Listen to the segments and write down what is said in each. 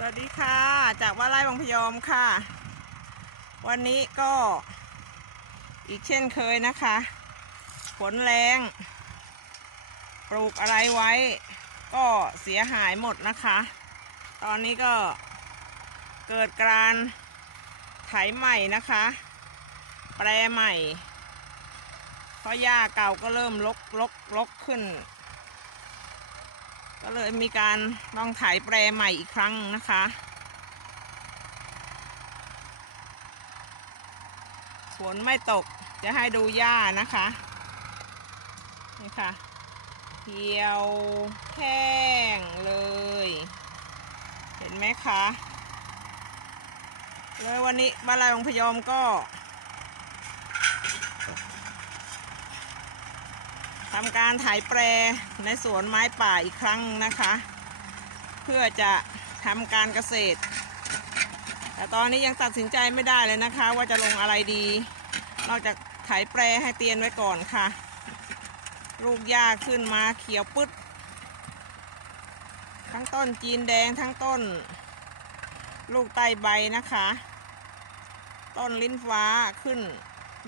สวัสดีค่ะ จากว่าไร่บางพยอมค่ะ วันนี้ก็อีกเช่นเคยนะคะฝนแรงปลูกอะไรไว้ ก็เสียหายหมดนะคะ ตอนนี้ก็เกิดการไถใหม่นะคะ แปรใหม่ เพราะหญ้าเก่าก็เริ่มลกลกลกขึ้น ก็เลยมีการต้องถ่ายแปรใหม่อีกครั้งนะคะ ฝนไม่ตกจะให้ดูหญ้านะคะ นี่ค่ะเขียวแห้งเลย เห็นไหมคะ เลยวันนี้บ้านลายองพยอมก็ ทำการถ่ายแปรในสวนไม้ป่าอีกครั้งนะคะ เพื่อจะทำการเกษตร แต่ตอนนี้ยังตัดสินใจไม่ได้เลยนะคะ ว่าจะลงอะไรดี นอกจากถ่ายแปรให้เตียนไว้ก่อนค่ะ ลูกหญ้าขึ้นมาเขียวปึ๊ด ทั้งต้นจีนแดงทั้งต้น ลูกไตใบนะคะ ต้นลิ้นฟ้าขึ้น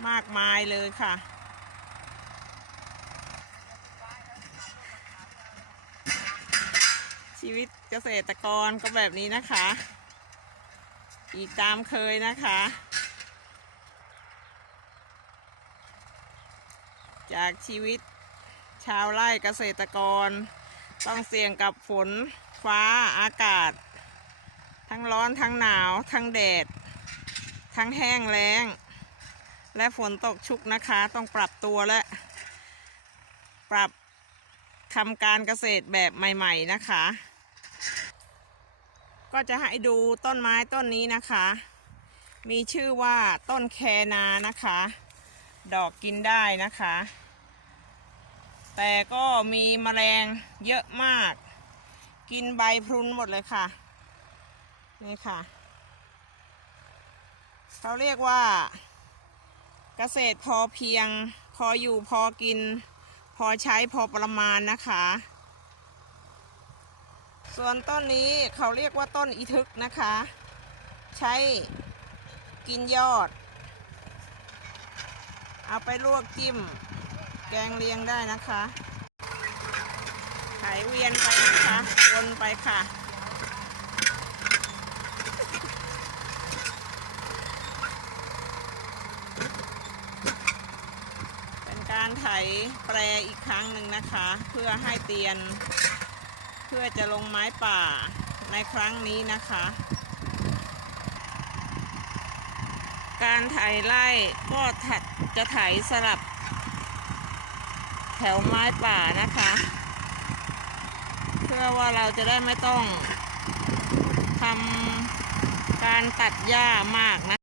มากมายเลยค่ะ ชีวิตเกษตรกรก็แบบนี้นะคะ อีกตามเคยนะคะ จากชีวิตชาวไร่เกษตรกร ต้องเสี่ยงกับฝนฟ้าอากาศ ทั้งร้อนทั้งหนาว ทั้งแดด ทั้งแห้งแล้ง และฝนตกชุกนะคะ ต้องปรับตัวและ ปรับทำการเกษตรแบบใหม่ ๆ นะคะ ก็จะให้ดูต้นไม้ต้นนี้นะคะ มีชื่อว่าต้นแคนานะคะ ดอกกินได้นะคะ แต่ก็มีแมลงเยอะมาก กินใบพรุนหมดเลยค่ะ นี่ค่ะ เขาเรียกว่าเกษตรพอเพียง พออยู่พอกิน พอใช้พอประมาณนะคะ ส่วนต้นนี้เขาเรียกว่าต้นอีทึกนะคะ ใช้กินยอด เอาไปลวกจิ้ม แกงเลียงได้นะคะไถเวียนไปนะคะวนไปค่ะเป็นการไถแปรอีกครั้งหนึ่งนะคะ เพื่อให้เตียน พื่อจะลงไม้ป่าในครั้งนี้นะคะ การไถไล่ก็ถัดจะไถสลับ แถวไม้ป่านะคะ เพื่อว่าเราจะได้ไม่ต้องทำการตัดหญ้ามากนะ